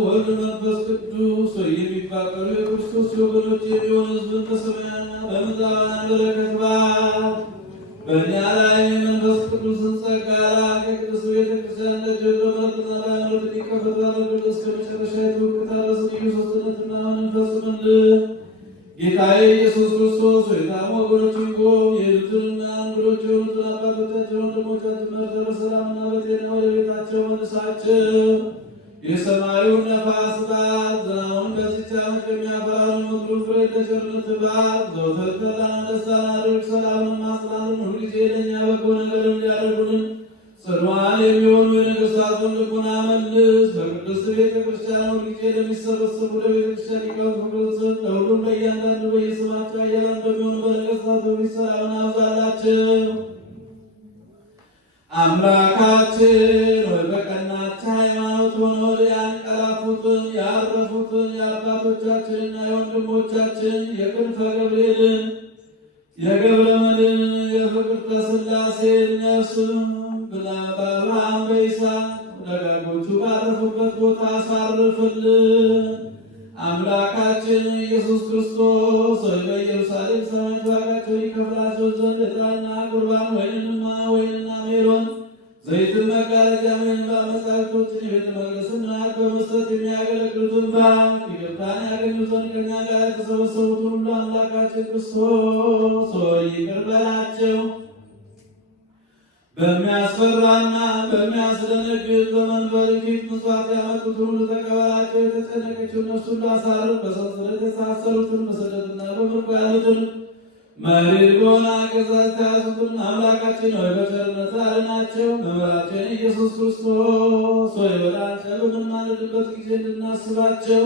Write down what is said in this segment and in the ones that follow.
ወልድ መንፈስ ቅዱስ የሚፋቀሩ የክርስቶስ ወገኖች የሚሆኑ ሕዝብን በሰማያትና በምድር በረከት ባል በእኛ ላይ የመንፈስ ቅዱስን ጸጋ ላከ። ቅድስት ቤተክርስቲያን ደጅ በምሕረትና በሃይማኖት እንዲከፈቱ አድርግልን። እስከ መጨረሻይቱ እውቀት ድረስ ልዩ ሦስትነትና አሁን እንፈጽምልን። ጌታዬ ኢየሱስ ክርስቶስ ሆይ ታሞ ወገኖችን ጎብኝ። የሄዱትንና እንግዶች የሆኑትን አባቶቻቸውን ወንድሞቻችን መርተህ በሰላምና በጤና ወደ ቤታቸው መልሳቸው። የሰማዩን ነፋስ ባል ዝናቡን በዚህች ዓመት የሚያፈራውን ምድሩን ፍሬ ለቸርነት ባል ዘወትር ተድላና ደስታን አድርግ። ሰላምንም አጽናልን። ሁልጊዜ ለእኛ በጎ ነገርን እንዲያደርጉልን ጽኑዓን የሚሆኑ የነገሥታቱን ልቡና መልስ። በቅድስት ቤተ ክርስቲያን ሁልጊዜ ለሚሰበሰቡ ለቤተ ክርስቲያን ሊቃውንት ፍቅርን ስጥ። ለሁሉም ለእያንዳንዱ በየስማቸው ኃያላን እንደሚሆኑ በነገሥታቱ ፊት ሰላምን አብዛላቸው። አምላካችን ሆይ በቀናች ሃይማኖት ሆነው ያንቀላፉትን ያረፉትን የአባቶቻችንና የወንድሞቻችን የክንፈ ገብርኤልን የገብረ መድኅንን የፍቅርተ ሥላሴን ነፍስ በአብርሃም በይስሐቅ ደጋጎቹ ባረፉበት ቦታ አሳርፍልን። አምላካችን ኢየሱስ ክርስቶስ ሆይ በኢየሩሳሌም ሰማዕታት ዋጋቸውን ይከፍላቸው ዘንድ ዕጣንና ቁርባን ወይንና ሜሎን ዘይትን መጋረጃ ወይንባ መጻሕፍቶችን የቤተ መቅደስን ናት በመስጠት የሚያገለግሉትን ባንክ ይቅርታን ያገኙ ዘንድ ከእኛ ጋር የተሰበሰቡትን ሁሉ አምላካችን ክርስቶስ ሆይ ይቅር በላቸው። በሚያስፈራና በሚያስደነግጥ በመንበር ፊት ምጽዋት ያመጡትን ሁሉ ተቀበላቸው። የተጨነቀችውን ነፍስ ሁሉ አሳርፍ። በሰንሰለት የታሰሩትን በስደትና በምርኮ ያሉትን መሪር በሆነ አገዛዝ የተያዙትን አምላካችን ሆይ በቸርነት አድናቸው። መምህራችን ኢየሱስ ክርስቶስ ሆይ ወደ አንተ በምናልድበት ጊዜ እንድናስባቸው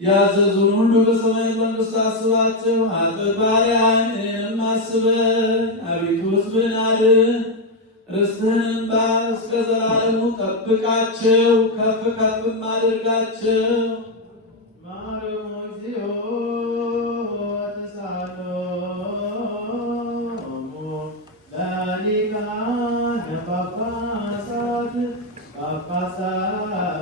ያዘዙን ሁሉ በሰማይ መንግሥት አስባቸው። አጥብ ባሪያህንም አስበን። አቤቱ ሕዝብህን አድን፣ ርስትህንም እስከ ዘላለሙ ጠብቃቸው፣ ከፍ ከፍም አድርጋቸው። ጳጳሳት